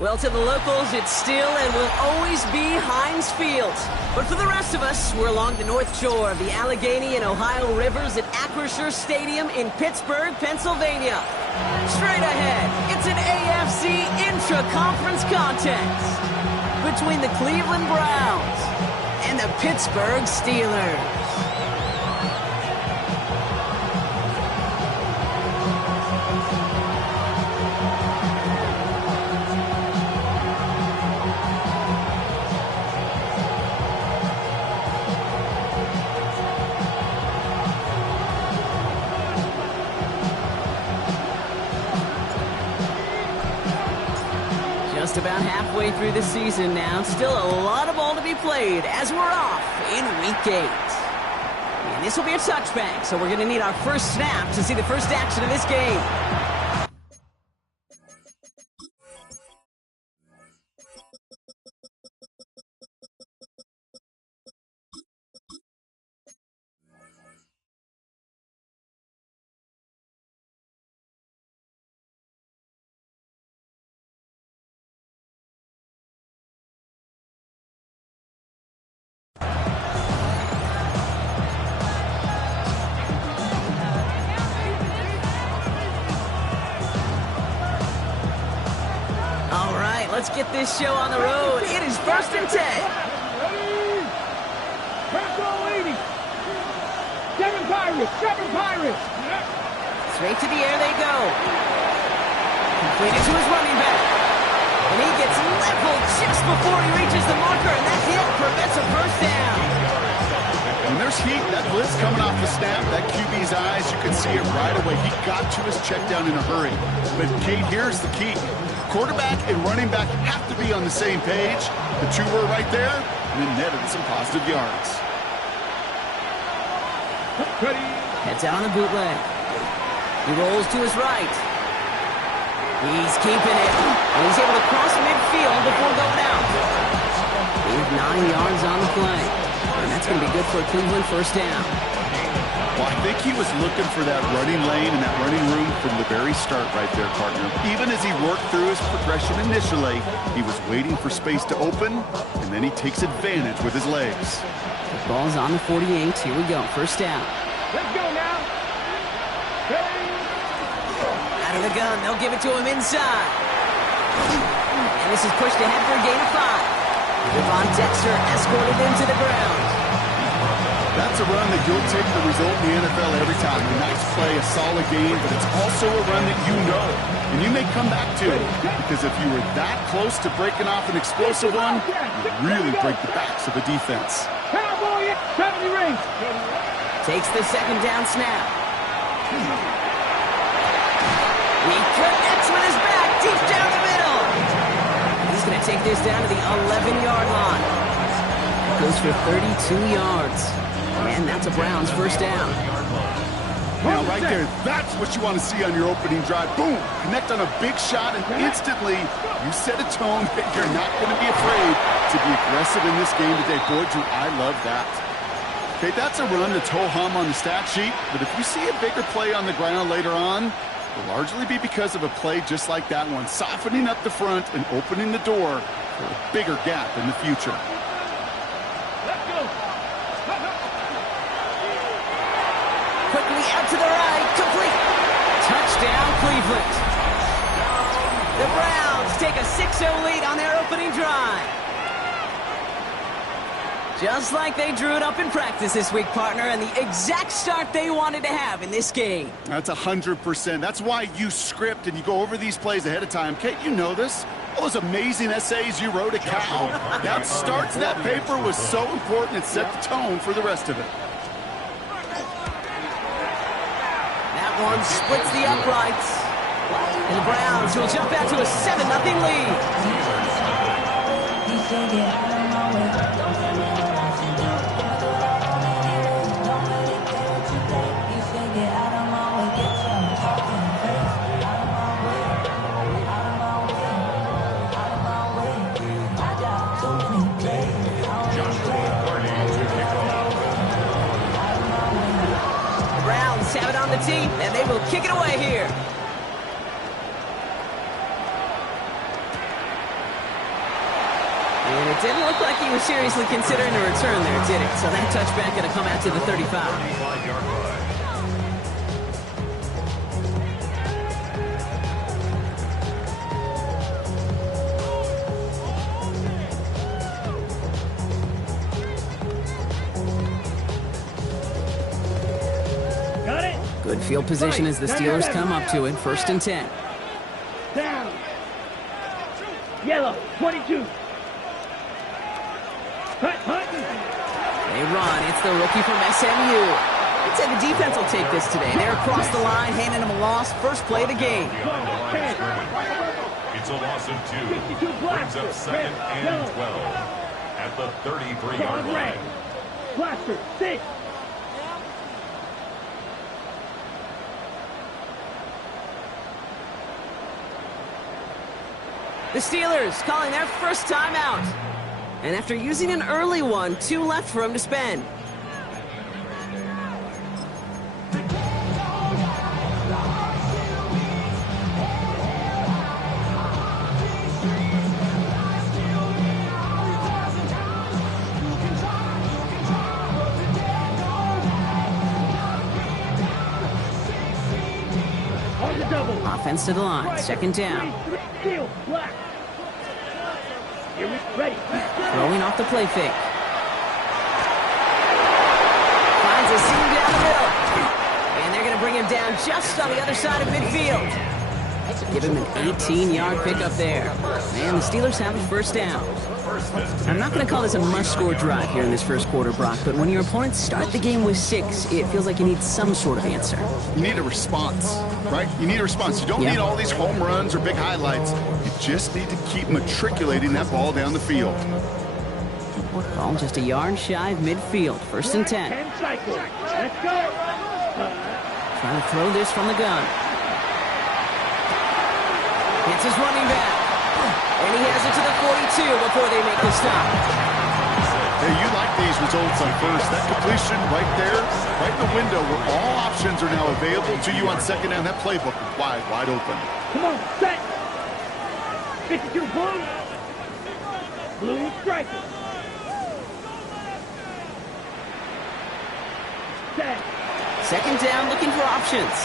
Well, to the locals, it's still and will always be Heinz Field. But for the rest of us, we're along the north shore of the Allegheny and Ohio rivers at Acrisure Stadium in Pittsburgh, Pennsylvania. Straight ahead, it's an AFC intra-conference contest between the Cleveland Browns and the Pittsburgh Steelers. Just about halfway through the season now. Still a lot of ball to be played as we're off in Week 8. And this will be a touchback, so we're going to need our first snap to see the first action of this game. Let's get this show on the road. It is 1st and 10. Seven Pirates. Straight to the air they go. Completed to his running back. And he gets leveled just before he reaches the marker, and that hit prevents a first down. When there's heat, that blitz coming off the snap, that QB's eyes, you can see it right away. He got to his check down in a hurry. But, Kate, here's the key. Quarterback and running back have to be on the same page. The two were right there, and then netted some positive yards. Heads out on a bootleg. He rolls to his right. He's keeping it. And he's able to cross midfield before going out. He's 9 yards on the play. And that's going to be good for a Cleveland first down. Well, I think he was looking for that running lane and that running room from the very start right there, partner. Even as he worked through his progression initially, he was waiting for space to open, and then he takes advantage with his legs. The ball's on the 48. Here we go. First down. Let's go now. Out of the gun. They'll give it to him inside. And this is pushed ahead for a gain of 5. Devon Dexter escorted into the ground. That's a run that you'll take the result in the NFL every time. A nice play, a solid game, but it's also a run that you know, and you may come back to, because if you were that close to breaking off an explosive one, you really break the backs of the defense. Cowboy, 70 rings. Takes the second down snap. He connects with his back deep down the middle. He's going to take this down to the 11-yard line. Goes for 32 yards. And that's a Browns first down. Now, right there, that's what you want to see on your opening drive. Boom! Connect on a big shot, and instantly you set a tone that you're not going to be afraid to be aggressive in this game today. Boy, do I love that. Okay, that's a run that's ho-hum on the stat sheet, but if you see a bigger play on the ground later on, it'll largely be because of a play just like that one, softening up the front and opening the door for a bigger gap in the future. Quickly out to the right, complete. Touchdown, Cleveland. The Browns take a 6-0 lead on their opening drive. Just like they drew it up in practice this week, partner, and the exact start they wanted to have in this game. That's 100%. That's why you script and you go over these plays ahead of time. Kate, you know this. All those amazing essays you wrote at Cal. That start to that paper was so important. It set the tone for the rest of it. Now one splits the uprights. And the Browns will jump out to a 7-0 lead. The Browns have it on the tee, and they will kick it away here. And it didn't look like he was seriously considering a return there, did it? So that touchback going to come out to the 35. Got it. Good field position as the Steelers come up to it. 1st and 10. Down. Yellow, 22. Hunt. They run. It's the rookie from SMU. I'd say the defense will take this today. They're across the line, handing them a loss. First play of the game. It's a loss of 2. Brings up 2nd and 12 at the 33-yard line. Blaster, 6. The Steelers calling their first timeout. And after using an early one, 2 left for him to spend. On the double. Offense to the line. 2nd down. Steal, black. Here we ready. Throwing off the play fake. Finds a seam down the middle. And they're going to bring him down just on the other side of midfield. Give him an 18-yard pickup there. And the Steelers have a 1st down. I'm not going to call this a must-score drive here in this first quarter, Brock, but when your opponents start the game with 6, it feels like you need some sort of answer. You need a response, right? You need a response. You don't need all these home runs or big highlights. You just need to keep matriculating that ball down the field. Ball just a yard shy of midfield. 1st and 10. 10 cycles. Let's go. Trying to throw this from the gun. It's his running back. And he has it to the 42 before they make the stop. Hey, you like these results on first. That completion right there, right in the window where all options are now available to you on 2nd down. That playbook wide open. Come on, set. 52 blue. Blue striker. Set. 2nd down, looking for options.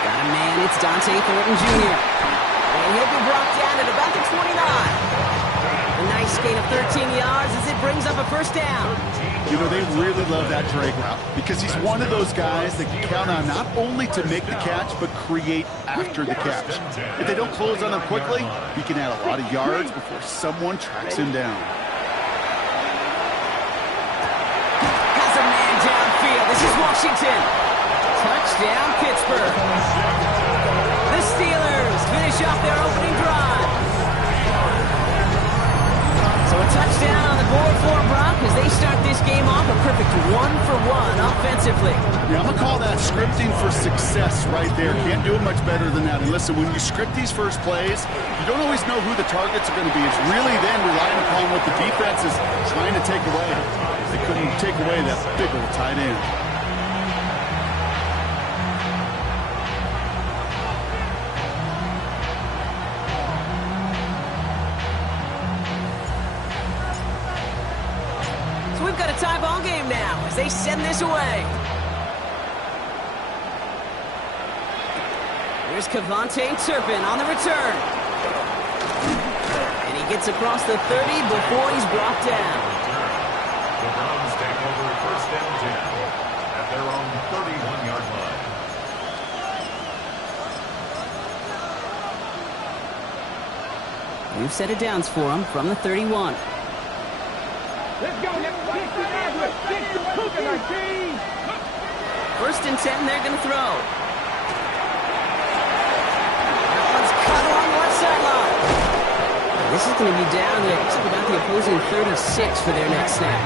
Got a man, it's Dante Thornton Jr. And he'll be brought down at about the 29. A nice gain of 13 yards as it brings up a 1st down. You know, they really love that drag route because he's one of those guys that can count on not only to make the catch, but create after the catch. If they don't close on him quickly, he can add a lot of yards before someone tracks him down. Has a man downfield. This is Washington. Touchdown, Pittsburgh. The Steelers finish off their opening drive. So a touchdown on the board for Brock as they start this game off a perfect 1-for-1 offensively. Yeah, I'm going to call that scripting for success right there. Can't do it much better than that. And listen, when you script these first plays, you don't always know who the targets are going to be. It's really then relying upon what the defense is trying to take away. They couldn't take away that big old tight end. We've got a tie ball game now as they send this away. Here's Kevontae Turpin on the return. And he gets across the 30 before he's brought down. The Browns take over 1st and 10 at their own 31-yard line. We've set it downs for him from the 31. Let's go. Let's get some average. Get some cooking, our team. First and 10, they're going to throw. That one's cut along the left sideline. This is going to be down to about the opposing 36 for their next snap.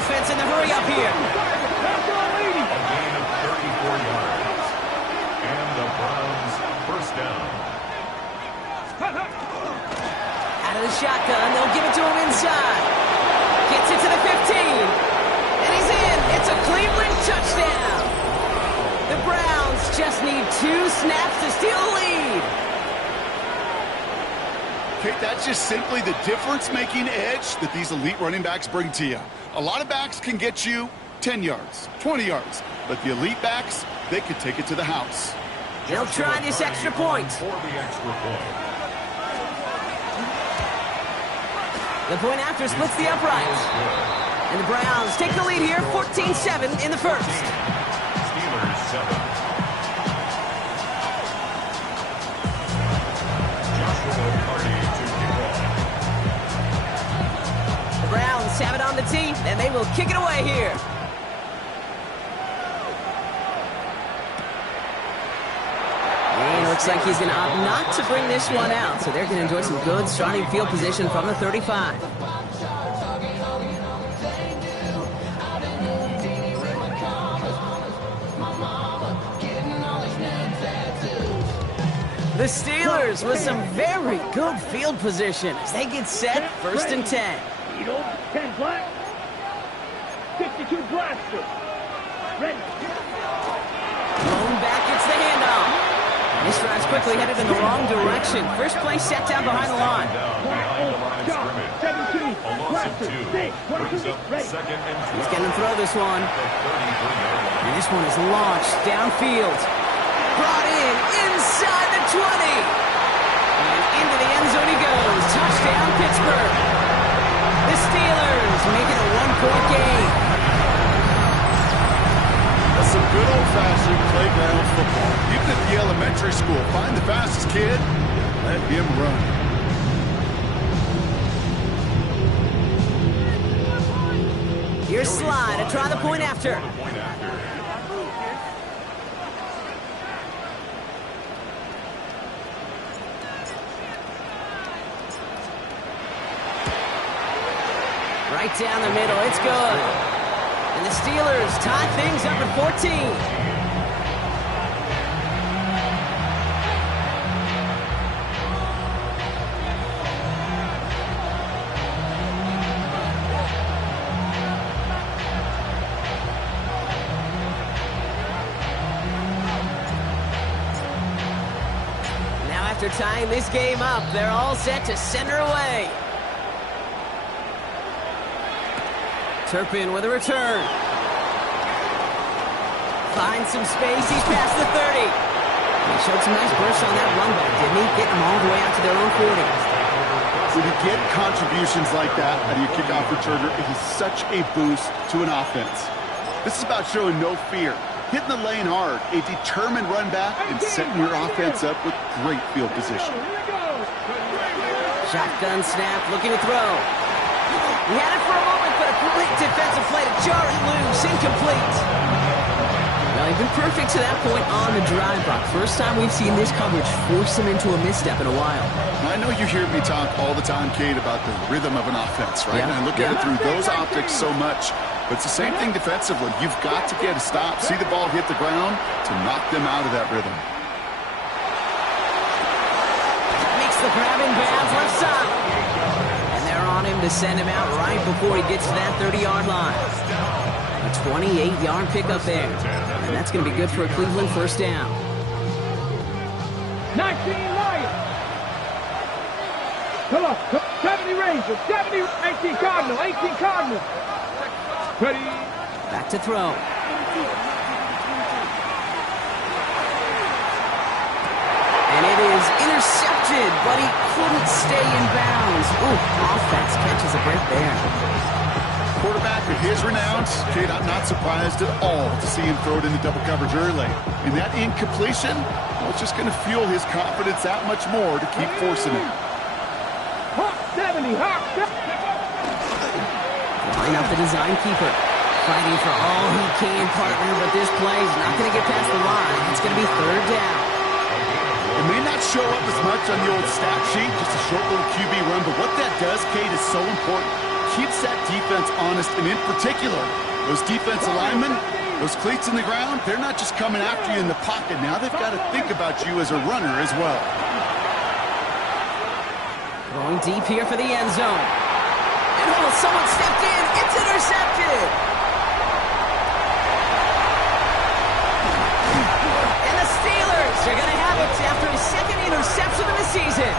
Offense in the hurry up here. A gain of 34 yards. And the Browns first down. Out of the shotgun, they'll give it to him inside. Gets it to the 15. And he's in. It's a Cleveland touchdown. The Browns just need 2 snaps to steal the lead. Okay, that's just simply the difference-making edge that these elite running backs bring to you. A lot of backs can get you 10 yards, 20 yards, but the elite backs, they could take it to the house. They'll try this extra point. For the extra point. The point after splits the uprights. And the Browns take the lead here, 14-7 in the first. Steelers 7. Joshua McCarty to kick off. The Browns have it on the tee, and they will kick it away here. And it looks like he's going to opt not to bring this one out, so they're going to enjoy some good starting field position from the 35. The Steelers with some very good field position as they get set, first and 10. Eagle, 10 black. 52 blaster. Ready. Blown back, gets the handoff. This drive's quickly headed in the wrong direction. First play set down behind the line. Behind the line of scrimmage. 17. A loss of 2. Brings up second and 12. He's going to throw this one. The 33-yard line. And this one is launched downfield. Brought in inside the 20. And into the end zone he goes. Touchdown, Pittsburgh. The Steelers make it a 1-point game. That's some good old-fashioned playground football. Even at the elementary school, find the fastest kid, let him run. Here's Sly to try the point after. Right down the middle, it's good. And the Steelers tie things up at 14. Now after tying this game up, they're all set to center away. Turpin with a return. Finds some space. He's past the 30. He showed some nice bursts on that run back, didn't he? Getting them all the way out to their own 40. When you get contributions like that out of your kickoff returner, it is such a boost to an offense. This is about showing no fear, hitting the lane hard, a determined run back, and setting your offense up with great field position. Shotgun snap, looking to throw. He had it for a moment, but a quick defensive play to jar it loose, incomplete. Well, he's been perfect to that point on the drive, Brock. First time we've seen this coverage force him into a misstep in a while. I know you hear me talk all the time, Kate, about the rhythm of an offense, right? Yeah. And I look at it through those optics so much. But it's the same thing defensively. You've got to get a stop, see the ball hit the ground to knock them out of that rhythm. Makes the grab in bounds left side. And they're on him to send him out right before he gets to that 30-yard line. A 28-yard pickup there. And that's going to be good for a Cleveland first down. 19 Lions. Come on. 70 Rangers. 70. 18 Cardinal. 18 Cardinal. Ready. Back to throw. And it is intercepted, but he couldn't stay in bounds. Ooh, offense catches a break there. Quarterback of his renown, Kate, I'm not surprised at all to see him throw it into double coverage early. And that incompletion, well, it's just going to fuel his confidence that much more to keep forcing it. Hawk 70. Hawk 70. Line up the design keeper. Fighting for all he can, partner, but this play is not going to get past the line. It's going to be third down. It may not show up as much on the old stat sheet, just a short little QB run, but what that does, Kate, is so important. Keeps that defense honest, and in particular, those defensive linemen, those cleats in the ground, they're not just coming after you in the pocket. Now they've got to think about you as a runner as well. Going deep here for the end zone. And someone stepped in. It's intercepted. And the Steelers are going to have it after his second interception of the season.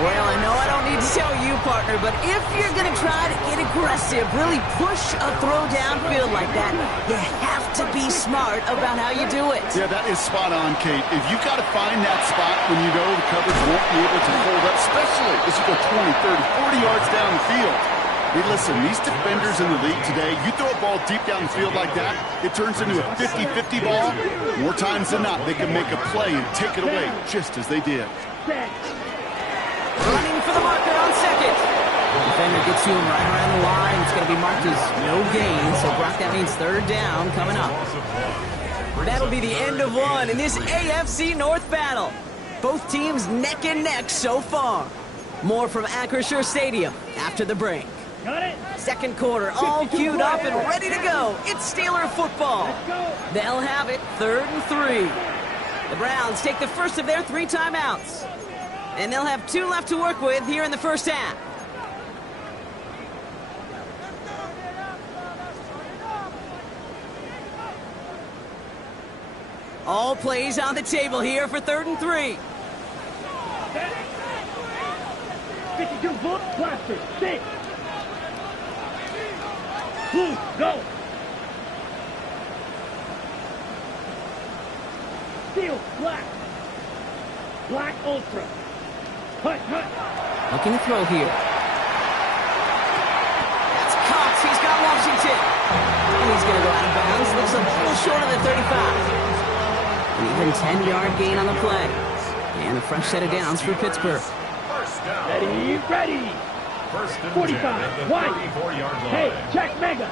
Well, I know I don't need to tell you, partner, but if you're going to try to get aggressive, really push a throw downfield like that, you have to be smart about how you do it. Yeah, that is spot on, Kate. If you've got to find that spot when you know the coverage won't be able to hold up, especially as you go 20, 30, 40 yards down the field. Hey, listen, these defenders in the league today, you throw a ball deep down the field like that, it turns into a 50-50 ball. More times than not, they can make a play and take it away, just as they did. Running for the marker on second. The defender gets to him right around the line. It's going to be marked as no gain. So, Brock, that means third down coming up. That'll be the end of one in this AFC North battle. Both teams neck and neck so far. More from Acrisure Stadium after the break. Second quarter, all queued up and ready to go. It's Steeler football. They'll have it 3rd and 3. The Browns take the first of their 3 timeouts. And they'll have 2 left to work with here in the first half. All plays on the table here for 3rd and 3. 52-foot blaster, 6. Blue, go. Steel, black. Black Ultra. Looking to throw here. That's Cox. He's got Washington. And he's going to go out of bounds. Looks a little short of the 35. An even 10-yard gain on the play. And a fresh set of downs for Pittsburgh. Ready. 45. White. Hey, check Mega.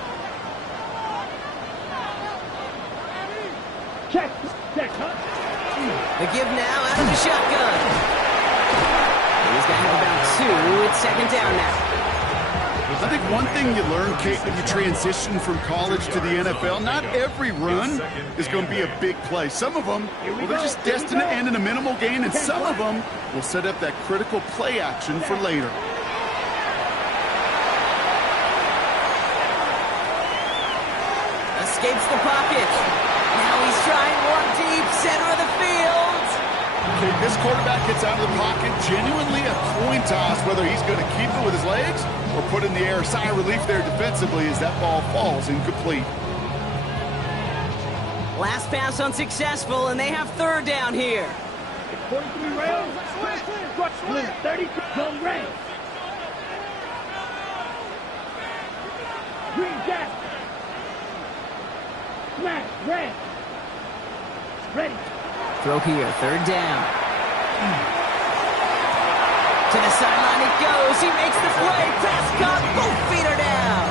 Check. The give now out of the shotgun. He's got about 2. It's second down now. I think one thing you learn, Kate, when you transition from college to the NFL, not every run is going to be a big play. Some of them, well, they're just destined to end in a minimal gain, and some of them will set up that critical play action for later. Escapes the pocket. Now he's trying one deep, center of the field. Okay, this quarterback gets out of the pocket, genuinely a coin toss, whether he's going to keep it with his legs or put in the air. Sigh of relief there defensively as that ball falls incomplete. Last pass unsuccessful, and they have 3rd down here. 43 rails. 32 zone red. Green jack. Smash red. Ready. Throw here, 3rd down. To the sideline it goes. He makes the play. Prescott, both feet are down.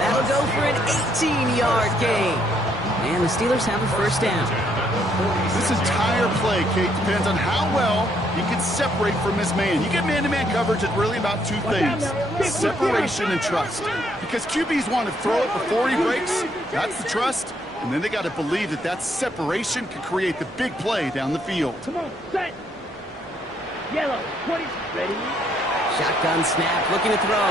That'll go for an 18-yard gain. And the Steelers have a first down. This entire play, Kate, depends on how well he can separate from his man. You get man-to-man coverage, it's really about 2 things. Separation and trust. Because QBs want to throw it before he breaks. That's the trust. And then they got to believe that that separation can create the big play down the field. Come on, set. Yellow, 20, ready. Shotgun snap, looking to throw.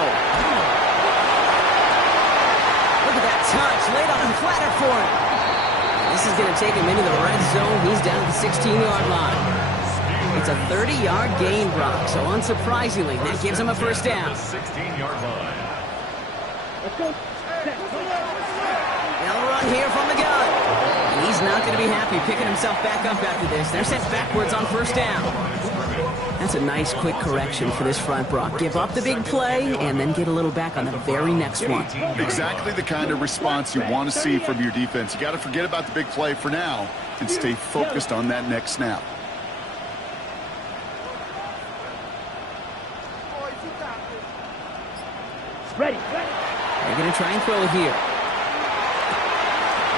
Look at that touch, laid on a platter for him. This is going to take him into the red zone. He's down to the 16-yard line. It's a 30-yard gain, Brock, so unsurprisingly, that gives him a first down. 16-yard line. Let's go. Set. They'll run here from the gun. And he's not going to be happy picking himself back up after this. They're sent backwards on first down. That's a nice, quick correction for this front, Brock. Give up the big play and then get a little back on the very next one. Exactly the kind of response you want to see from your defense. You got to forget about the big play for now and stay focused on that next snap. Ready. They're They're going to try and throw it here.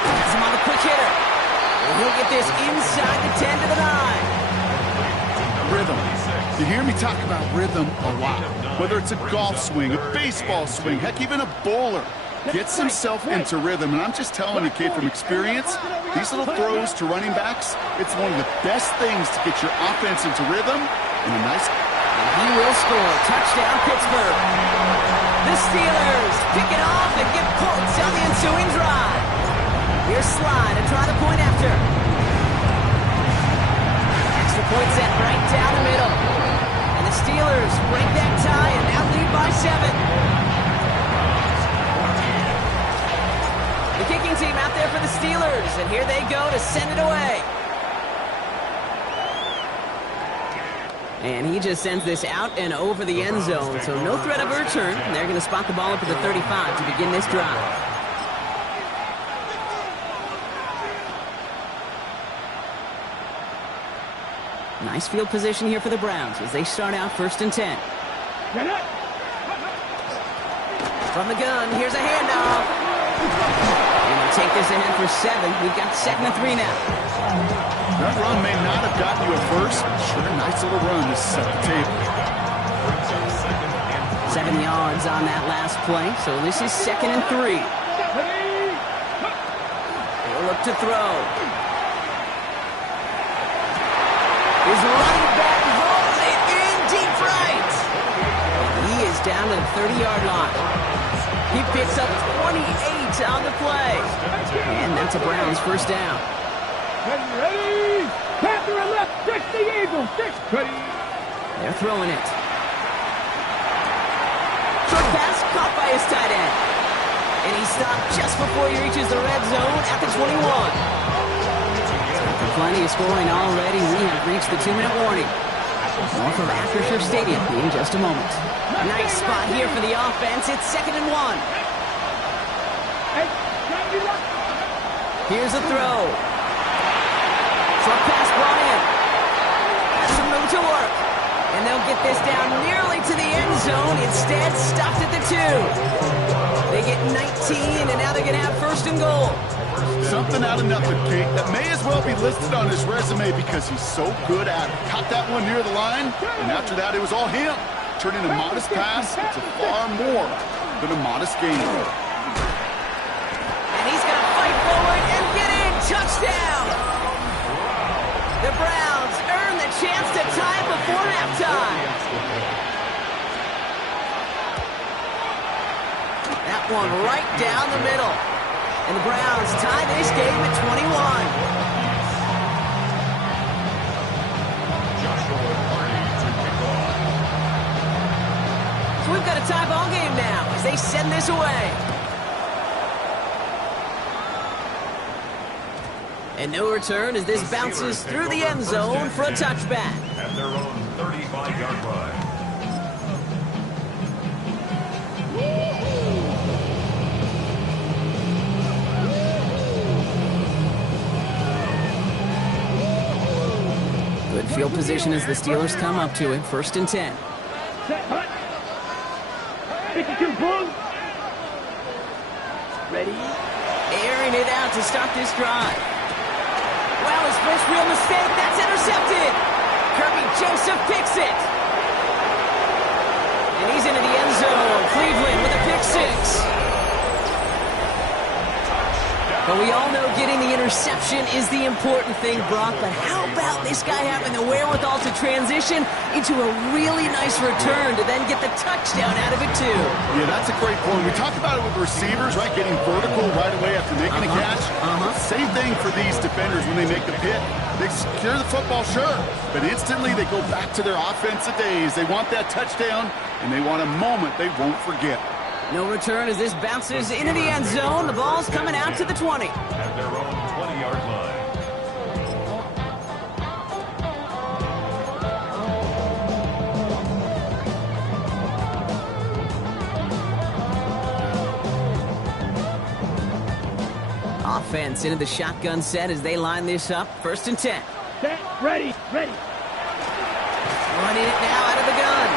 Has him on the quick hitter. And he'll get this inside the 10 to the 9. Rhythm. You hear me talk about rhythm a lot. Whether it's a golf swing, a baseball swing, heck, even a bowler gets himself into rhythm. And I'm just telling you, kid, from experience, these little throws to running backs, it's one of the best things to get your offense into rhythm and a nice... And he will score. Touchdown, Pittsburgh. The Steelers pick it off and get points on the ensuing drive. Here's Slide to try the point after. Extra point set right down the middle. And the Steelers break that tie and now lead by 7. The kicking team out there for the Steelers, and here they go to send it away. And he just sends this out and over the end zone, so no threat of a return. They're going to spot the ball up at the 35 to begin this drive. Nice field position here for the Browns as they start out 1st and 10. From the gun, here's a handoff. And they'll take this ahead for 7. We've got 2nd and 3 now. That run may not have gotten you at first, but sure, nice little run to set the table. 7 yards on that last play, so this is 2nd and 3. They'll look to throw. His running back hauls it in deep right. He is down to the 30-yard line. He picks up 28 on the play. And that's a Browns first down. Ready! Panther and left, 6 the Eagles, 6. Ready! They're throwing it. Short pass caught by his tight end. And he stopped just before he reaches the red zone at the 21. After plenty of scoring already, we have reached the 2-minute warning. More from Acrisure Stadium in just a moment. Nice spot here for the offense. It's 2nd and 1. Here's a throw. Short pass brought in. Has some room to work. And they'll get this down nearly to the end zone. Instead, stopped at the 2. They get 19, and now they're going to have 1st and goal. Something out of nothing, Kate, that may as well be listed on his resume because he's so good at it. Caught that one near the line, and after that, it was all him. Turning a modest pass into far more than a modest gain. And he's going to fight forward and get in. Touchdown! The Browns earn the chance to tie before halftime. That one right down the middle. And the Browns tie this game at 21. So we've got a tie ball game now as they send this away. And no return as this bounces through the end zone for a touchback. At their own 35-yard line. Good field position as the Steelers come up to it. 1st and 10. Ready? Airing it out to start this drive. Well, his first real mistake, that's intercepted. Kirby Joseph picks it. And he's into the end zone. Cleveland with a pick 6. But we all know getting the interception is the important thing, Brock. But how about this guy having the wherewithal to transition into a really nice return to then get the touchdown out of it, too? Yeah, that's a great point. We talk about it with receivers, right? Getting vertical right away after making a catch. Same thing for these defenders when they make the pick. They secure the football, sure, but instantly they go back to their offensive days. They want that touchdown, and they want a moment they won't forget. No return as this bounces into the end zone. The ball's coming out to the 20. At their own 20-yard line. Offense into the shotgun set as they line this up. 1st and 10. Set, ready, ready. Running it now out of the gun.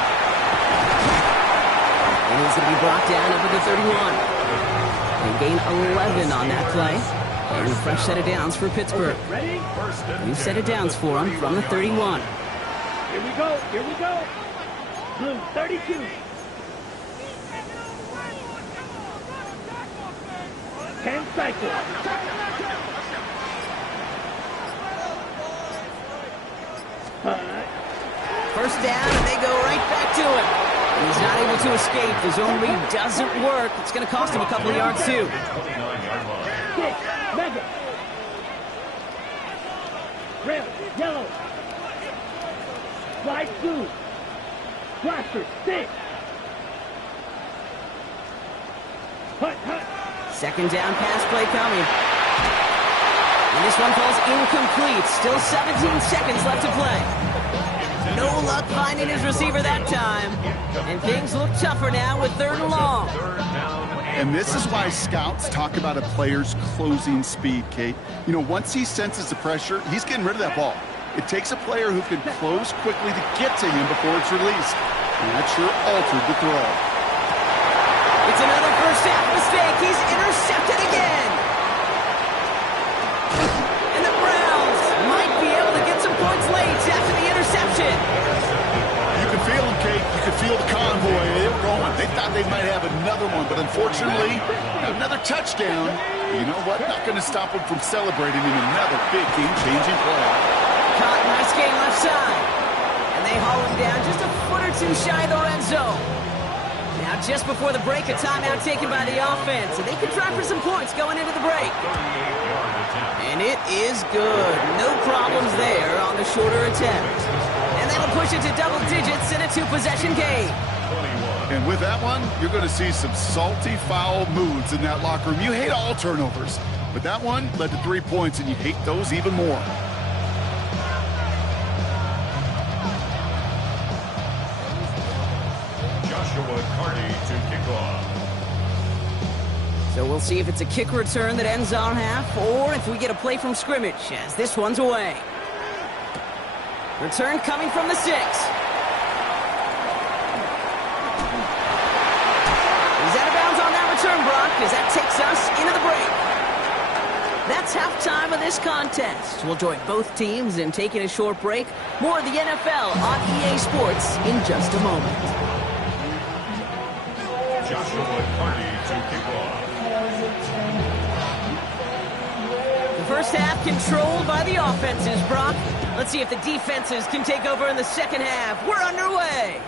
And he's going to be brought down up at the 31. They gain 11 on that play. And a fresh set of downs for Pittsburgh. Ready? New set of downs for them from the 31. Here we go. Here we go. Blue, 32. 10 cycles. First down, and they go right back to him. He's not able to escape. The zone read doesn't work. It's going to cost him a couple of yards, too. 29-yard line. 6, mega. Red, yellow. Light blue. Blaster, 6. Hut, hut. Second down pass play coming. And this one falls incomplete. Still 17 seconds left to play. No luck finding his receiver that time. And things look tougher now with 3rd and long. And this is why scouts talk about a player's closing speed, Kate. You know, once he senses the pressure, he's getting rid of that ball. It takes a player who can close quickly to get to him before it's released. And that sure altered the throw. It's another first half mistake. He's intercepted again. And the Browns might be able to get some points late after the interception. You can feel them, Kate. You can feel the convoy. They were going. They thought they might have another one, but unfortunately, another touchdown. You know what? Not going to stop them from celebrating in another big game-changing play. Caught, nice game left side. And they haul him down just a foot or two shy of the red zone. Now, just before the break, a timeout taken by the offense, and they can try for some points going into the break. And it is good. No problems there on the shorter attempt. And that'll push it to double digits in a 2-possession game. And with that one, you're going to see some salty, foul moods in that locker room. You hate all turnovers, but that one led to 3 points, and you hate those even more. Joshua Carty to kick off. So we'll see if it's a kick return that ends our half, or if we get a play from scrimmage, as this one's away. Return coming from the 6. He's out of bounds on that return, Brock, as that takes us into the break. That's halftime of this contest. We'll join both teams in taking a short break. More of the NFL on EA Sports in just a moment. Joshua Carty to kick off. The first half controlled by the offenses, Brock. Let's see if the defenses can take over in the second half. We're underway.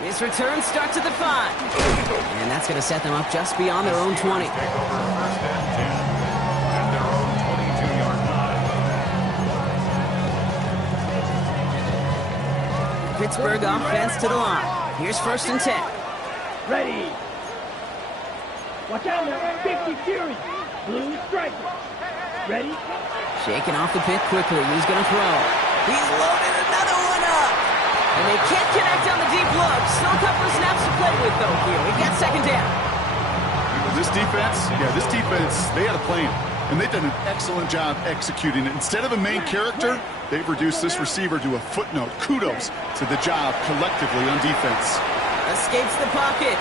This return starts at the 5. And that's going to set them up just beyond their own 20. Take over first and 10 at their own 22-yard line. Pittsburgh offense to the line. Here's 1st and 10. Ready. Watch out now. 50 Fury. Blue striker. Ready? Shaking off the pit quickly. He's going to throw. He's loaded another one up. And they can't connect on the deep look. Still a couple of snaps to play with, though, here. We've got 2nd down. This defense, they had a plan. And they've done an excellent job executing it. Instead of a main character, they've reduced this receiver to a footnote. Kudos to the job collectively on defense. Escapes the pocket.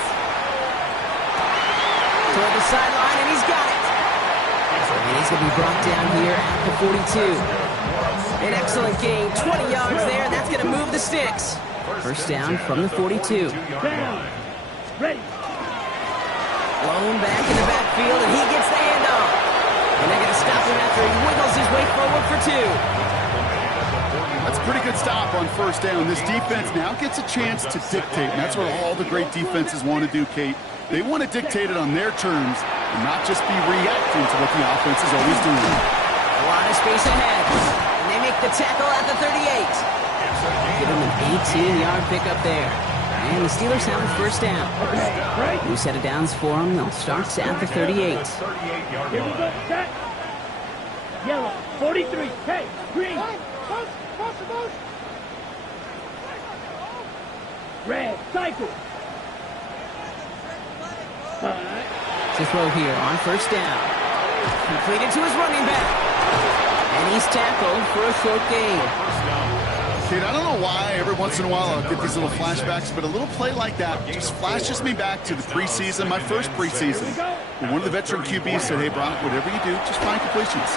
Toward the sideline, and he's got it. And he's going to be brought down here at the 42. An excellent gain. 20 yards there, and that's going to move the sticks. First down from the 42. Down. Ready. Blown back in the backfield, and he gets the handoff. And they're going to stop him after he wiggles his way forward for 2. That's a pretty good stop on first down. This defense now gets a chance to dictate, and that's what all the great defenses want to do, Kate. They want to dictate it on their terms and not just be reacting to what the offense is always doing. A lot of space ahead. And they make the tackle at the 38. Give him an 18-yard pickup there. And the Steelers have a first down. New set of downs for them. They'll start at the 38. Here we go. Set. Yellow. 43. Hey, green. Red. Cycle. To throw here on first down. Completed to his running back. And he's tackled for a short gain. Kid, I don't know why every once in a while I'll get these little flashbacks, but a little play like that just flashes me back to the preseason, my first preseason. And one of the veteran QBs said, hey, Brock, whatever you do, just find completions.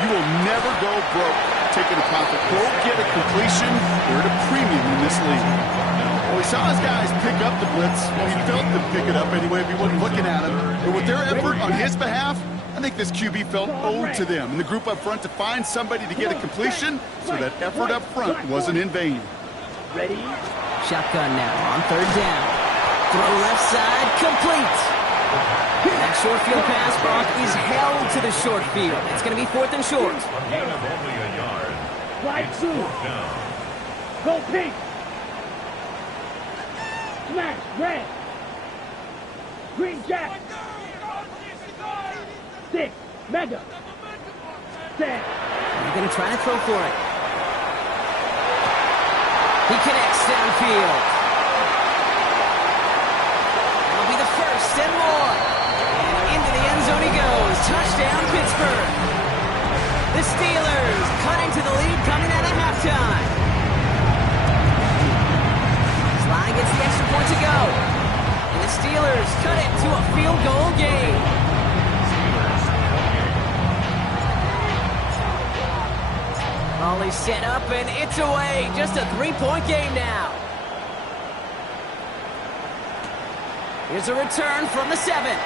You will never go broke taking a profit. Go get a completion. We're at a premium in this league. Well, we saw his guys pick up the blitz. Well, he felt them pick it up anyway if he wasn't looking at him. But with their effort on his behalf, I think this QB felt owed to them and the group up front to find somebody to get a completion, so that effort up front wasn't in vain. Ready? Shotgun now on third down. Throw left side, complete. That short field pass, Brock, is held to the short field. It's going to be 4th and short. Gain of only a yard. Slide It's 2. 4th down. Go pink. Smash red. Green jack. 6. Mega. 10. He's going to try to throw for it. He connects downfield. That'll be the first and more. And into the end zone he goes. Touchdown, Pittsburgh. The Steelers cut into the lead coming out of halftime. Sly gets the extra point to go. And the Steelers cut it to a field goal game. Volley set up and it's away. Just a 3-point game now. Here's a return from the 7.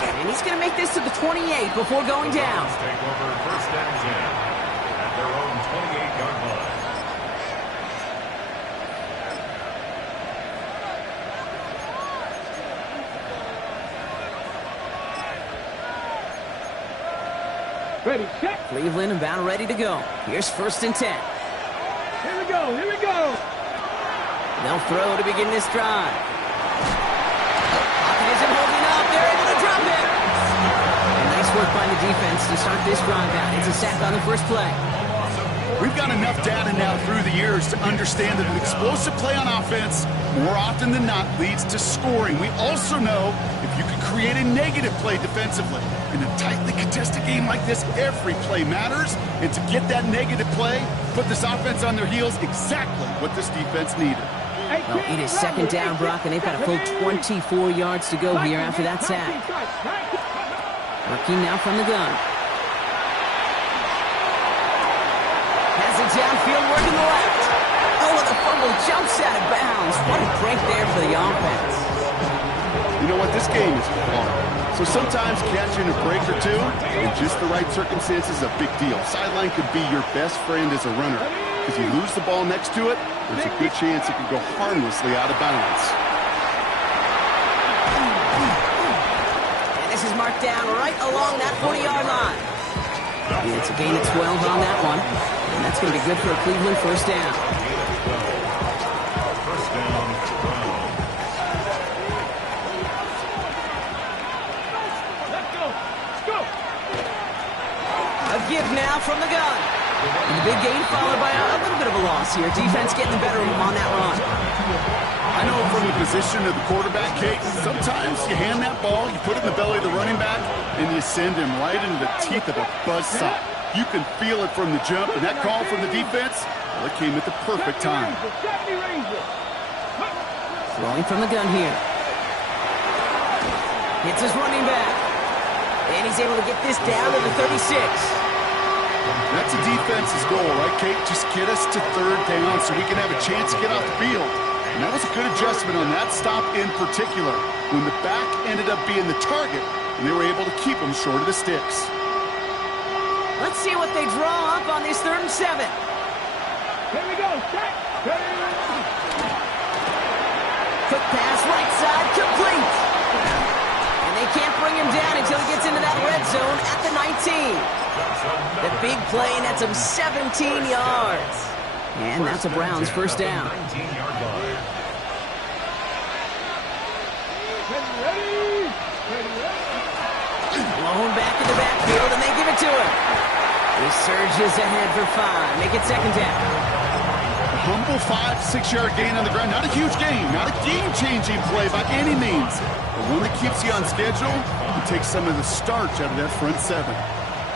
And he's going to make this to the 28 before going down. Take over 1st and 10 at their own 28-yard line. Ready, set. Cleveland about ready to go. Here's 1st and 10. Here we go, here we go. They'll throw to begin this drive. Pocket isn't holding up. They're able to drop it. And nice work by the defense to start this drive out. It's a sack on the first play. We've got enough data now through the years to understand that an explosive play on offense, more often than not, leads to scoring. We also know if you can create a negative play defensively. In a tightly contested game like this, every play matters. And to get that negative play, put this offense on their heels, exactly what this defense needed. Well, it is 2nd down, Brock, and they've got a full 24 yards to go here after that sack. Working now from the gun. Has it downfield, working the left. Oh, and the fumble jumps out of bounds. What a break there for the offense. You know what? This game is hard. So sometimes catching a break or two in just the right circumstances is a big deal. Sideline could be your best friend as a runner. If you lose the ball next to it, there's a good chance it could go harmlessly out of bounds. And this is marked down right along that 40-yard line. And it's a gain of 12 on that one. And that's going to be good for a Cleveland 1st down. 1st down, Brown. Let's go. Let's go. A give now from the gun. And the big gain followed by a little bit of a loss here. Defense getting the better of him on that run. I know from the position of the quarterback, Kate, sometimes you hand that ball, you put it in the belly of the running back, and you send him right into the teeth of a buzzsaw. You can feel it from the jump, and that call from the defense, well, it came at the perfect time. Throwing from the gun here. Hits his running back. And he's able to get this down to the 36. That's a defense's goal, right, Kate? Just get us to 3rd down so we can have a chance to get off the field. And that was a good adjustment on that stop in particular, when the back ended up being the target, and they were able to keep him short of the sticks. Let's see what they draw up on this 3rd and 7. Here we go. Set. Quick pass, right side, complete. And they can't bring him down until he gets into that red zone at the 19. The big play nets him 17 yards. And that's a Browns 1st down. 19-yard line. Ready. Blown back in the backfield, and they give it to him. He surges ahead for 5. Make it 2nd down. A humble 5-6-yard gain on the ground. Not a huge gain, not a game-changing play by any means, but one that keeps you on schedule and takes some of the starch out of that front 7.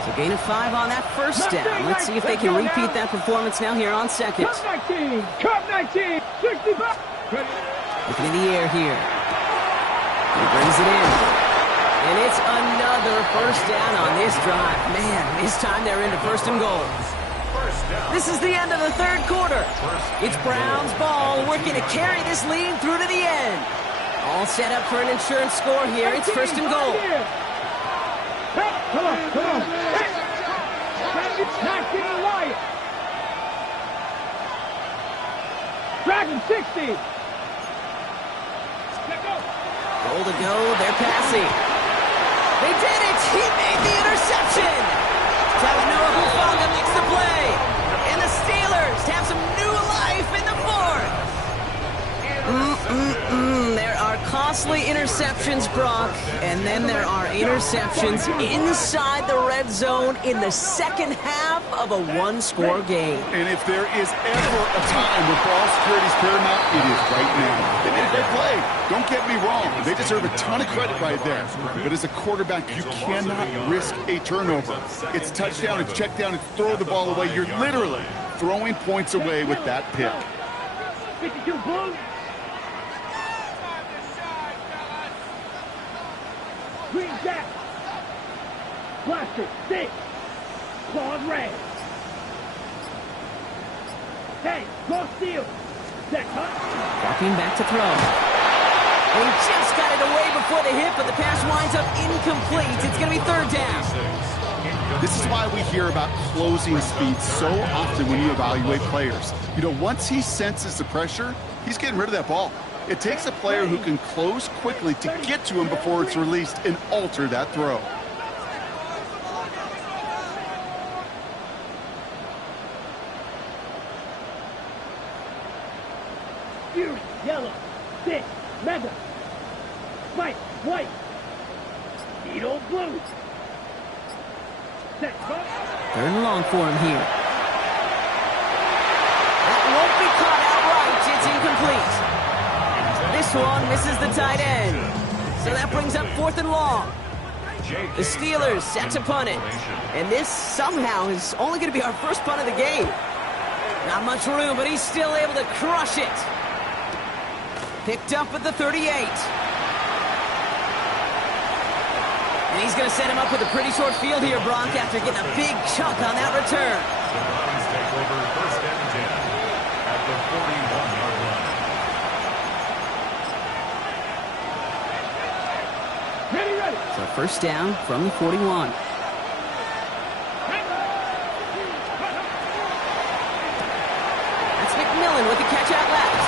So gain of 5 on that first down. Let's see if they can repeat that performance now here on second. Cup 19, Cup 19, 65. Looking in the air here. He brings it in. And it's another first down on this drive. Man, this time they're into first and goal. This is the end of the third quarter. It's Browns ball, working to carry this lead through to the end. All set up for an insurance score here. It's first and goal. Come on, come on. Not getting Wyatt. Dragon 60. Goal to go, they're passing. They did it! He made the interception! Talanoa Hufanga makes the play. And the Steelers have some new life in the fourth. There are costly interceptions, Brock, and then there are interceptions inside the red zone in the second half of a one-score game. And if there is ever a time when ball security is paramount, it is right now. They made a great play. Don't get me wrong. They deserve a ton of credit right there. But as a quarterback, you cannot risk a turnover. It's touchdown, it's check down, it's throw the ball away. You're literally throwing points away with that pick. 52 Bulls. Green Jack. Blaster, 6. Claude Ray. Hey, cross steel. Set cut. Dropping back to throw. He just got it away before the hit, but the pass winds up incomplete. It's going to be third down. This is why we hear about closing speed so often when you evaluate players. You know, once he senses the pressure, he's getting rid of that ball. It takes a player who can close quickly to get to him before it's released and alter that throw. Fury, yellow. 6. Mega. White, white. Needle blue. Set cut. Third and long for him here. That won't be caught outright. It's incomplete. This one misses the tight end. So that brings up fourth and long. The Steelers set to punt it. And this somehow is only going to be our first punt of the game. Not much room, but he's still able to crush it. Picked up at the 38. And he's going to set him up with a pretty short field here, Brock, after getting a big chunk on that return. The Browns take over first and 10 at the 41-yard line. Ready, ready. So first down from the 41. That's McMillan with the catch out left.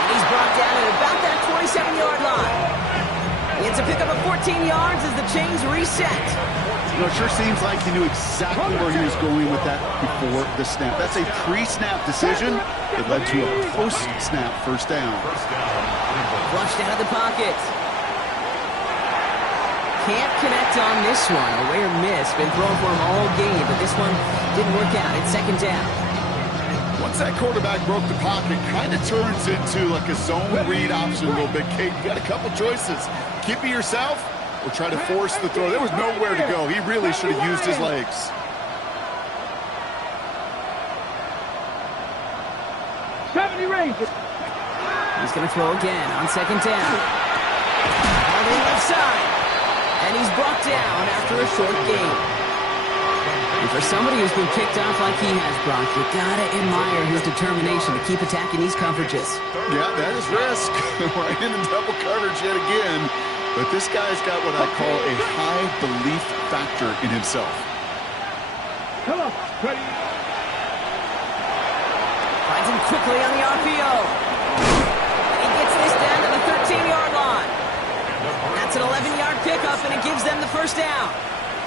And he's brought down at about that 27-yard line. He gets a pickup of 14 yards as the chains reset. You know, it sure seems like he knew exactly where he was going with that before the snap. That's a pre-snap decision that led to a post-snap first down. Flushed out of the pocket. Can't connect on this one. A rare miss. Been thrown for him all game, but this one didn't work out. It's second down. Once that quarterback broke the pocket, kind of turns into like a zone read option a little bit. Kate, you got a couple choices. Keep it yourself or try to force the throw. There was nowhere to go. He really should have used his legs. He's going to throw again on second down. On the left side. And he's brought down after a short gain. And for somebody who's been kicked off like he has, Brock, you gotta admire his determination to keep attacking these coverages. Yeah, that is risk. Right into double coverage yet again. But this guy's got what I call a high belief factor in himself. Come on. Ready. Finds him quickly on the RPO. He gets this down to the 13-yard line. That's an 11-yard pickup, and it gives them the first down.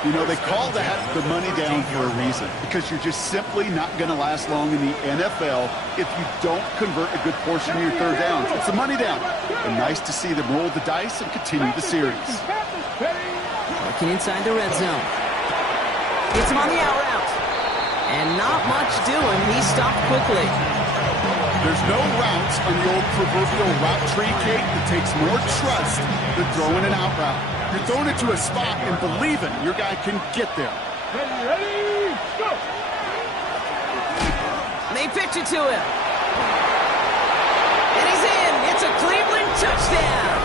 You know, they call that the money down for a reason, because you're just simply not going to last long in the NFL if you don't convert a good portion of your third downs. It's the money down. And nice to see them roll the dice and continue the series. Working inside the red zone. Gets him on the out route. And not much doing. He stopped quickly. There's no routes on the old proverbial route tree, Kate, that takes more trust than throwing an out route. You're throwing it to a spot and believing your guy can get there. Ready, go! They pitch it to him. And he's in. It's a Cleveland touchdown.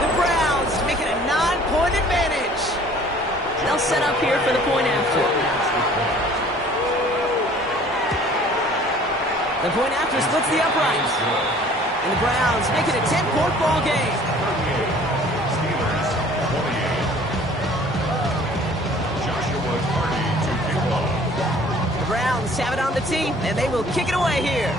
The Browns make it a 9-point advantage. They'll set up here for the point after. The point after splits the uprights. And the Browns make it a 10-point ball game. 38. Steelers 28. Joshua Carty to kick off. The Browns have it on the tee, and they will kick it away here.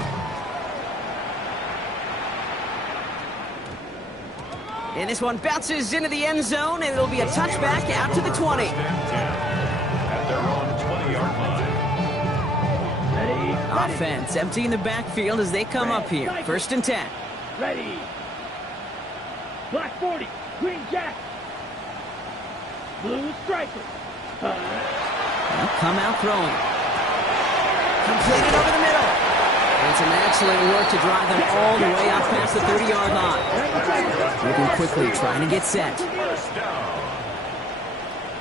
And this one bounces into the end zone, and it'll be a touchback out to the 20. At their own 20-yard line. Ready, Offense emptying the backfield as they come up here. 1st and 10. ready. Black 40, green jack. Blue striker. They'll come out throwing. Completed over the middle. And some excellent work to drive them all the way up past the 30-yard line. Moving quickly, trying to get set. First down.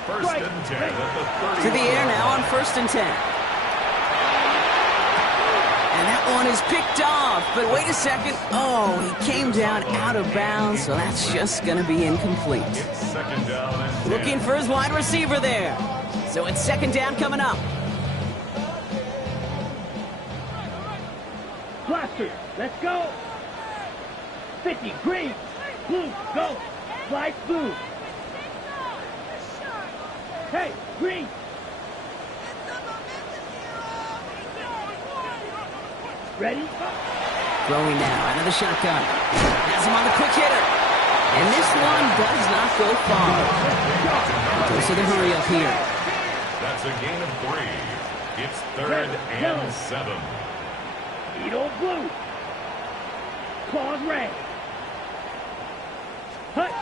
1st and 10 at the 30. To the air now on 1st and 10. And that one is picked off, but wait a second. Oh, he came down out of bounds, so that's just going to be incomplete. It's 2nd down and 10. Looking for his wide receiver there. So it's 2nd down coming up. Blaster, let's go. 50, green. Blue, go. Fly blue. Hey, green. Ready? Throwing now out of the shotgun. Has him on the quick hitter. And this one does not go far. Goes to the hurry up here. That's a gain of 3. It's 3rd and 7. Edo blue. Claws red. Hut.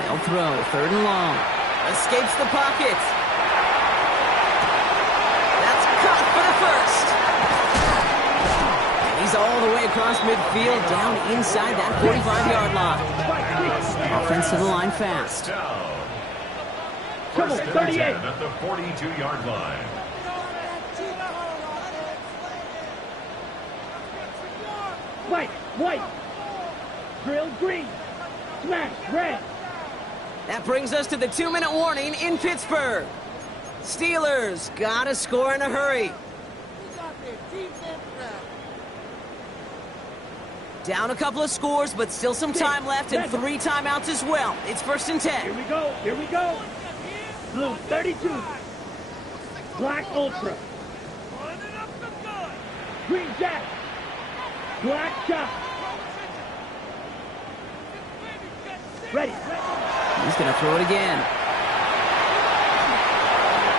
They'll throw 3rd and long. Escapes the pocket. That's caught for the first. And he's all the way across midfield, down inside that 45-yard line. Offensive line fast. Down. Come on, 1st and 38. 10 at the 42-yard line. White, white. Drill green. Smash red. That brings us to the 2-minute warning in Pittsburgh. Steelers gotta score in a hurry. Down a couple of scores, but still some time left and 3 timeouts as well. It's 1st and 10. Here we go, here we go. Blue 32. Black ultra. Green jack. Black shot. Ready. He's going to throw it again.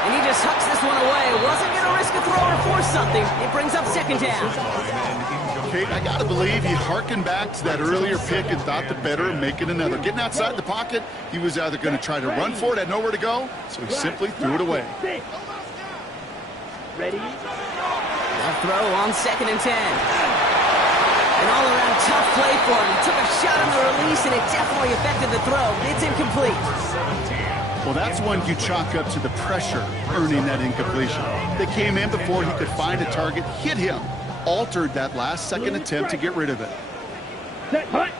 And he just hucks this one away. Wasn't going to risk a throw or force something. It brings up 2nd down. Kate, I got to believe he harkened back to that earlier pick and thought the better of making another. Getting outside the pocket, he was either going to try to run for it, had nowhere to go, so he simply threw it away. Ready. A throw on 2nd and 10. An all-around tough play for him. He took a shot on the release, and it definitely affected the throw. It's incomplete. Well, that's one you chalk up to the pressure earning that incompletion. They came in before he could find a target, hit him, altered that last second attempt to get rid of it. Set, hut.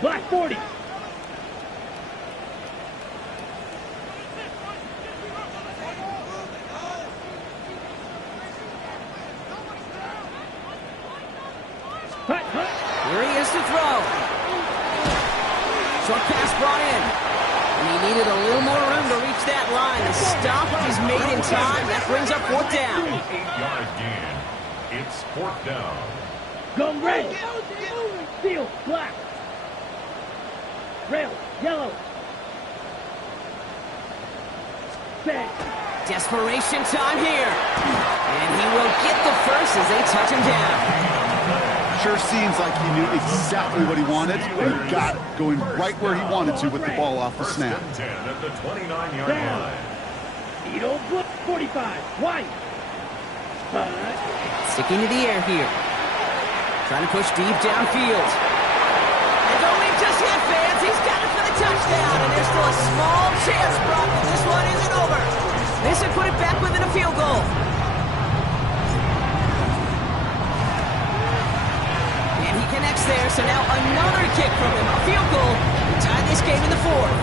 Black 40. Hut, hut. Here he is to throw. Short pass brought in. And he needed a little more room to reach that line. The stop is made in time. That brings up 4th down. 8-yard gain. It's 4th down. Gum red. Steel black. Rail yellow. Set. Desperation time here. And he will get the first as they touch him down. Sure seems like he knew exactly what he wanted, and he got it, going right where he wanted to with the ball off the snap. 1st and 10 at the 29-yard Down. line. Edo blue 45. White. Hut. Sticking to the air here. Trying to push deep downfield. And though we've just hit fans, he's got it for the touchdown. And there's still a small chance, Brock, that this one isn't over. kick from him. A field goal to tie this game in the fourth.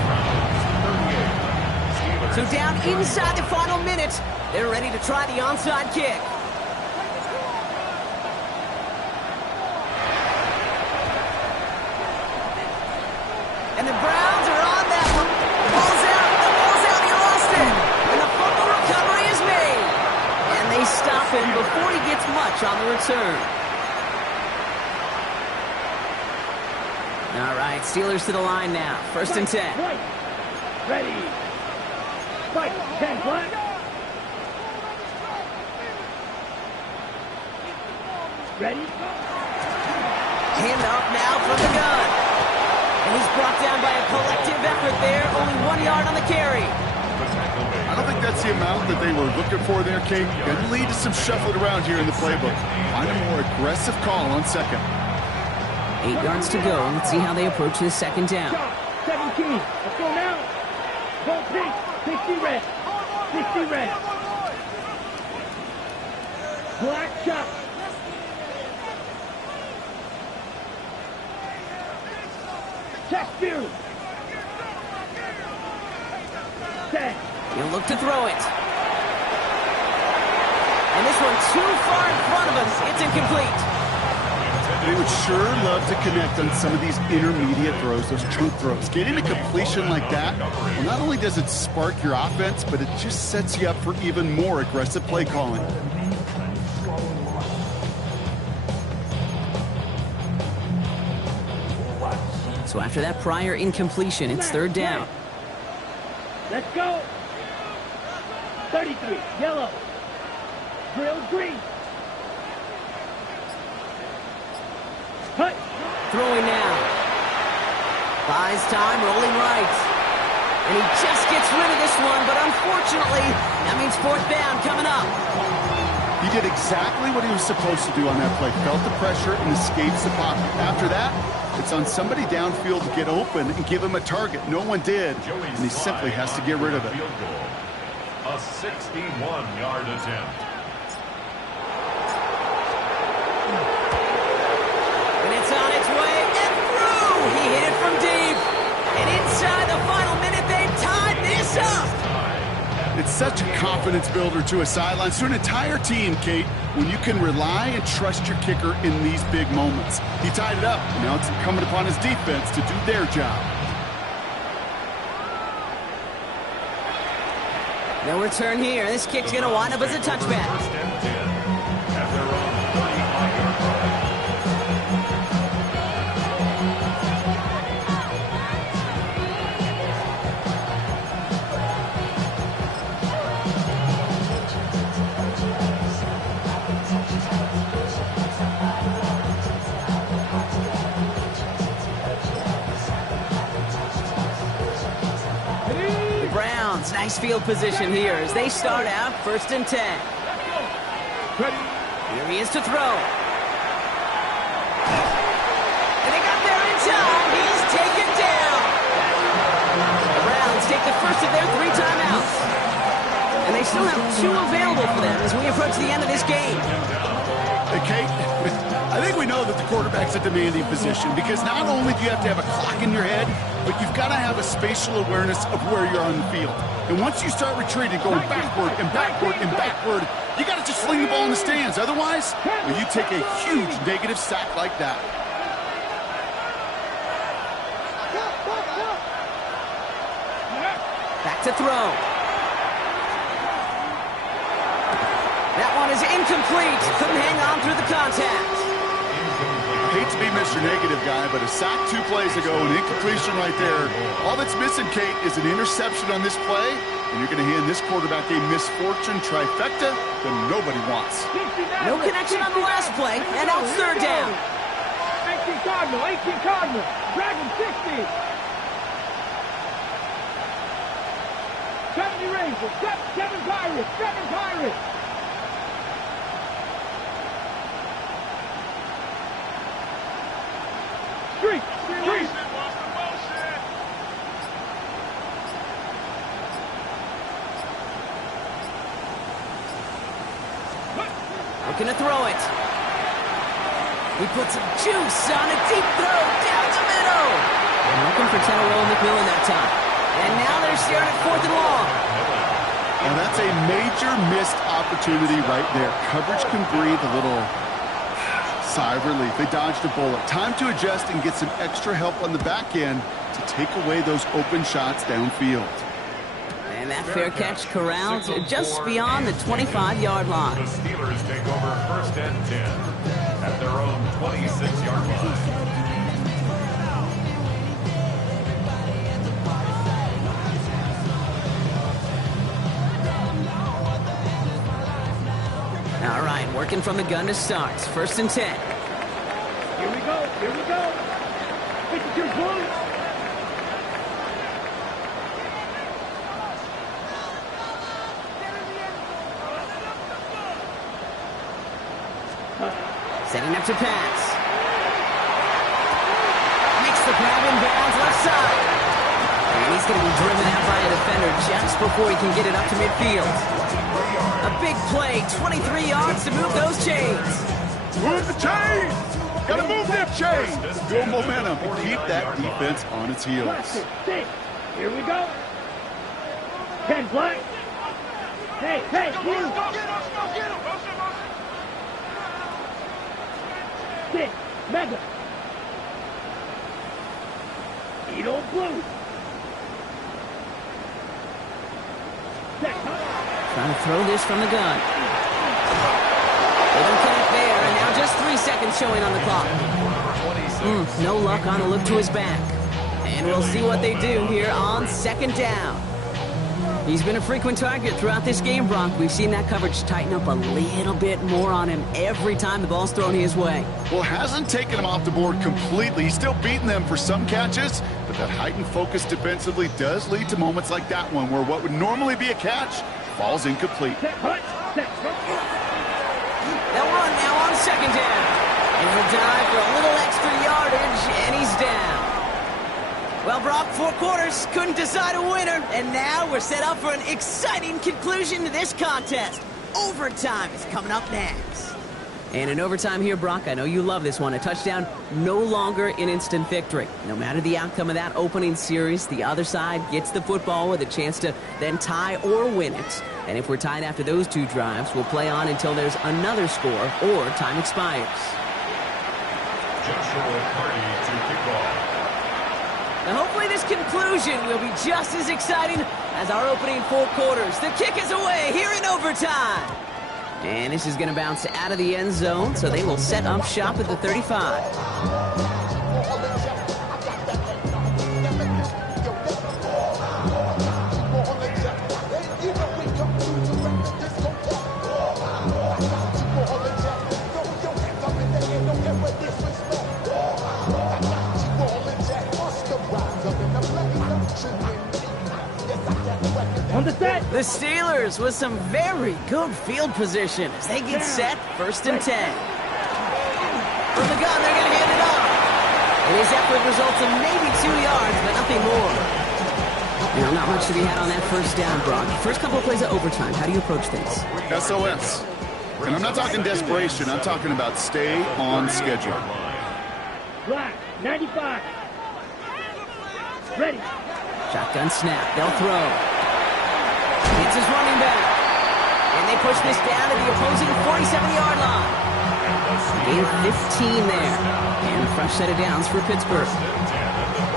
So down inside the final minute, they're ready to try the onside kick. And the Browns are on that one. The ball's out. The ball's out. He lost it. And the fumble recovery is made. And they stop him before he gets much on the return. All right, Steelers to the line now. 1st and 10. Right. Ready. Fight. 10 black. Ready. Hand off now from the gun. And he's brought down by a collective effort there. Only 1 yard on the carry. I don't think that's the amount that they were looking for there, Kate. Going to lead to some shuffling around here in the playbook. Find a more aggressive call on second. 8 yards to go. Let's see how they approach this second down. 17. Let's go now. Go pink. 60 red. 60 red. Black shot. Check Fury. 10. He'll look to throw it. And this one too far in front of him. It's incomplete. They would sure love to connect on some of these intermediate throws, those chunk throws. Getting a completion like that, well, not only does it spark your offense, but it just sets you up for even more aggressive play calling. So after that prior incompletion, it's 3rd down. Let's go. 33. Yellow. Drill green. Hut. Throwing now. Buys time, rolling right. And he just gets rid of this one, but unfortunately, that means 4th down coming up. He did exactly what he was supposed to do on that play. Felt the pressure and escapes the pocket. After that, it's on somebody downfield to get open and give him a target. No one did, and he simply has to get rid of it. A 61-yard attempt. And it's on its way and through. He hit it from deep. And inside the final minute, they've tied this up. It's such a confidence builder to a sideline, to an entire team, Kate, when you can rely and trust your kicker in these big moments. He tied it up, and now it's incumbent upon his defense to do their job. No return here. This kick's going to wind up as a touchback. 1st and 10 at their own 35-yard line. Nice field position here as they start out 1st and 10. Ready. Here he is to throw. And they got there in time. He's taken down. The Browns take the first of their 3 timeouts. And they still have 2 available for them as we approach the end of this game. Hey, Kate, I think we know that the quarterback's a demanding position because not only do you have to have a clock in your head, but you've got to have a spatial awareness of where you're on the field. And once you start retreating, going backward and backward and backward, you got to just sling the ball in the stands. Otherwise, well, you take a huge negative sack like that. Back to throw. That one is incomplete. Couldn't hang on through the contact. I hate to be Mr. Negative guy, but a sack 2 plays ago, an incompletion right there. All that's missing, Kate, is an interception on this play, and you're going to hand this quarterback a misfortune trifecta that nobody wants. No connection on the last play, and now it's 3rd down. 18 Cardinal, 18 Cardinal. Dragon 60. 70 Rangers, 7 Pirates, 7 Pirates. Streak. Looking to throw it. He puts some juice on a deep throw down the middle. And looking for Tenorella McMillan that time. And now they're staring at 4th and long. And that's a major missed opportunity right there. Coverage can breathe a little sigh of relief. They dodged a bullet. Time to adjust and get some extra help on the back end to take away those open shots downfield. And that fair catch corralled just beyond the 25-yard line. The Steelers take over 1st and 10 at their own 26-yard line. All right, working from the gun to start. 1st and 10. Here we go. Here we go. 52 blue. Setting up to pass. Makes the grab in bounds left side. And he's going to be driven out by a defender just before he can get it up to midfield. A big play, 23 yards to move those chains. Move the chains! Gotta move them chains! Build momentum and keep that defense on its heels. Six. Here we go. 10 black. Hey, blue. 6, mega. Edo blue. Trying to throw this from the gun. They don't connect there, and now just 3 seconds showing on the clock. No luck on a look to his back. And we'll see what they do here on 2nd down. He's been a frequent target throughout this game, Brock. We've seen that coverage tighten up a little bit more on him every time the ball's thrown his way. Well, hasn't taken him off the board completely. He's still beating them for some catches, but that heightened focus defensively does lead to moments like that one where what would normally be a catch falls incomplete. They'll run now on 2nd down. And he'll dive for a little extra yardage, and he's down. Well, Brock, 4 quarters couldn't decide a winner, and now we're set up for an exciting conclusion to this contest. Overtime is coming up next. And in overtime here, Brock, I know you love this one. A touchdown, no longer an instant victory. No matter the outcome of that opening series, the other side gets the football with a chance to then tie or win it. And if we're tied after those 2 drives, we'll play on until there's another score or time expires. Joshua Party to kick off. Now hopefully this conclusion will be just as exciting as our opening 4 quarters. The kick is away here in overtime. And this is going to bounce out of the end zone, so they will set up shop at the 35. On the set. The Steelers with some very good field position as they get set, 1st and 10. From the gun, they're going to get it off. And his effort results in maybe 2 yards, but nothing more. Not much to be had on that 1st down, Brock. First couple of plays of overtime, how do you approach things? SOS. And I'm not talking desperation. I'm talking about stay on schedule. Black, 95. Ready. Shotgun snap. They'll throw. It's his running back. And they push this down to the opposing 47-yard line. Gain 15 there. And a fresh set of downs for Pittsburgh.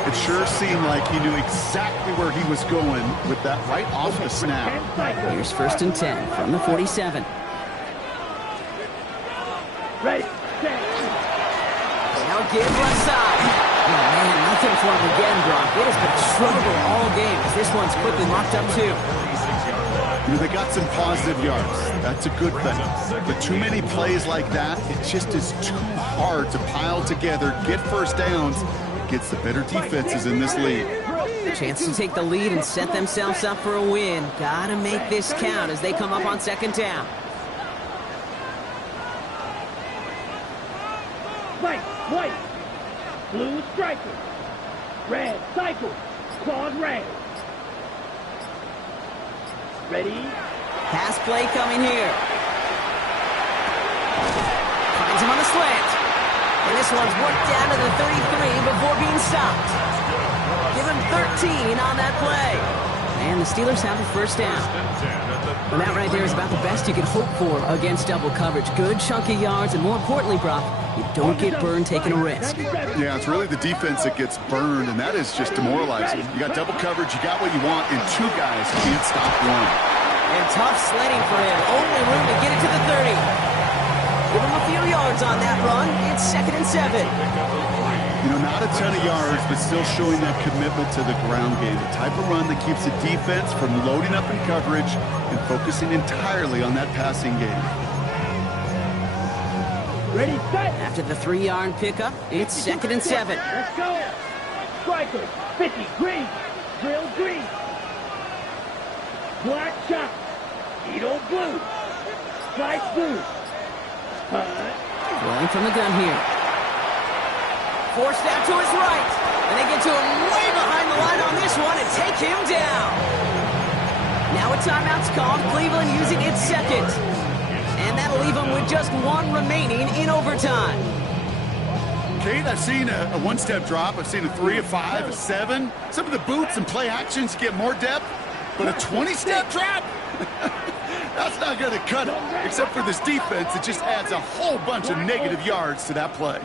It sure seemed like he knew exactly where he was going with that right off the snap. Here's 1st and 10 from the 47. Ready. Now give left side. Oh, man, nothing for him again, Brock. It has been a struggle all game as this one's quickly locked up, too. They got some positive yards. That's a good thing. But too many plays like that, it just is too hard to pile together, get 1st downs, against the better defenses in this league. A chance to take the lead and set themselves up for a win. Gotta make this count as they come up on 2nd down. White. Blue striker. Red cycle. Quad red. Ready. Pass play coming here. Finds him on the slant. And this one's worked down to the 33 before being stopped. Give him 13 on that play. And the Steelers have a first down. And that right there is about the best you could hope for against double coverage. Good chunky yards, and more importantly, Brock, you don't get burned taking a risk. Yeah, it's really the defense that gets burned, and that is just demoralizing. You got double coverage, you got what you want, and two guys can't stop one. And tough sledding for him. Only room to get it to the 30. Give him a few yards on that run. It's 2nd and 7. You know, not a ton of yards, but still showing that commitment to the ground game. The type of run that keeps the defense from loading up in coverage and focusing entirely on that passing game. Ready, set. After the 3-yard pickup, it's 2nd and 7. Let's go. Striker, 50, green. Drill green. Black shot. Edo blue. Slice blue. Rolling from the gun here. Forced out to his right. And they get to him way behind the line on this one and take him down. Now a timeout's called. Cleveland using its second. And that'll leave them with just one remaining in overtime. Kate, I've seen a one-step drop. I've seen a 3, a 5, a 7. Some of the boots and play actions get more depth. But a 20-step drop? That's not going to cut it. Except for this defense, it just adds a whole bunch of negative yards to that play.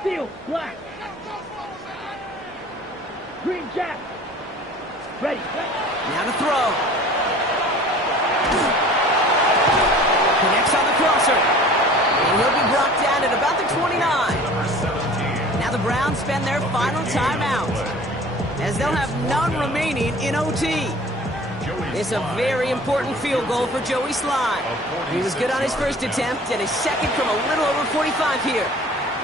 Steel, black. Green jack. Ready. Now to throw. Connects on the crosser. And he'll be brought down at about the 29. Now the Browns spend their final timeout, as they'll have none remaining in OT. It's a very important field goal for Joey Slye. He was good on his first attempt, and his second from a little over 45 here.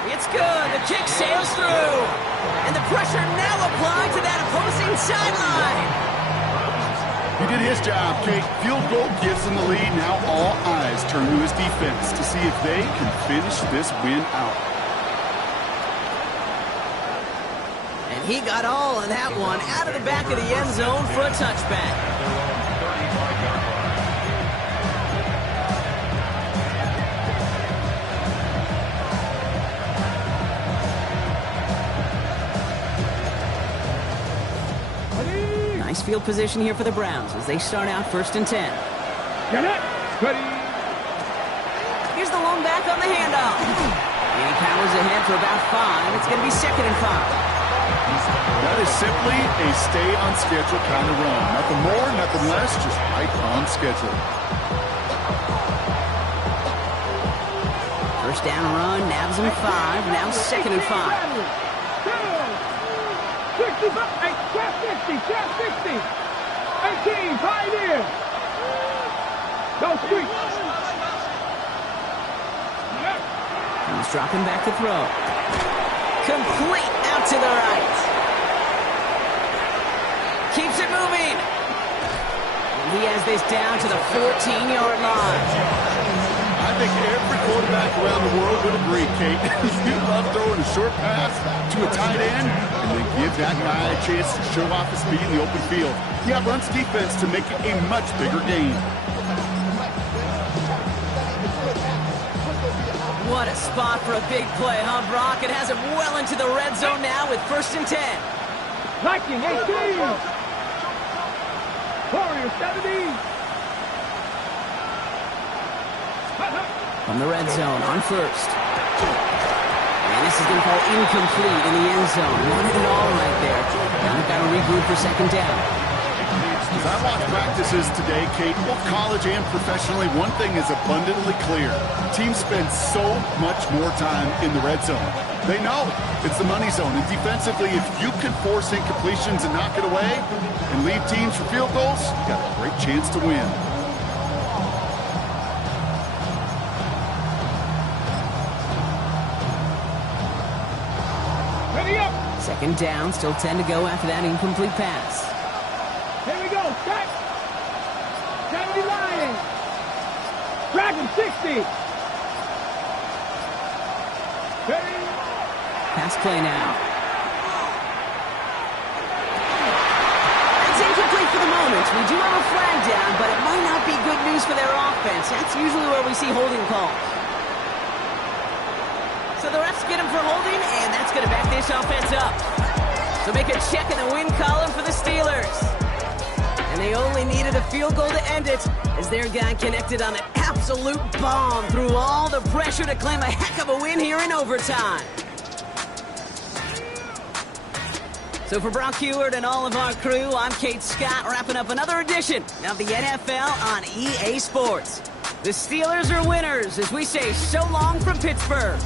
It's good. The kick sails through. And the pressure now applied to that opposing sideline. He did his job, Kate. Field goal gives him the lead. Now all eyes turn to his defense to see if they can finish this win out. And he got all of that one out of the back of the end zone for a touchback. Nice field position here for the Browns as they start out 1st and 10. Get it. Ready. Here's the lone back on the handoff. And he powers ahead for about 5. It's going to be 2nd and 5. That is simply a stay-on-schedule kind of run. Nothing more, nothing less, just right on schedule. First down run, nabs him 5. Now 2nd and 5. 60, 60, 18, Pioneer. Go street. He's dropping back to throw. Complete out to the right. Keeps it moving. And he has this down to the 14-yard line. I think every quarterback around the world would agree, Kate. You love throwing a short pass to a tight end and then give that guy a chance to show off his speed in the open field. He outruns defense to make it a much bigger gain. What a spot for a big play, huh, Brock? It has him well into the red zone now with 1st and 10. Viking 18. Warrior 70. From the red zone on 1st. And this is going to fall incomplete in the end zone. Wanted it all right there. Now they've got to regroup for 2nd down. As I watch practices today, Kate, both college and professionally, one thing is abundantly clear. Teams spend so much more time in the red zone. They know it's the money zone. And defensively, if you can force incompletions and knock it away and leave teams for field goals, you got a great chance to win. Ready up. 2nd down, still 10 to go after that incomplete pass. Here we go. Set. 70 line. Dragon 60. Ready. Pass play now. It's incomplete for the moment. We do have a flag down, but it might not be good news for their offense. That's usually where we see holding calls. so the refs get him for holding, and that's going to back this offense up. So make a check in the win column for the Steelers. And they only needed a field goal to end it, as their guy connected on an absolute bomb through all the pressure to claim a heck of a win here in overtime. So for Brock Huard and all of our crew, I'm Kate Scott, wrapping up another edition of the NFL on EA Sports. The Steelers are winners as we say so long from Pittsburgh.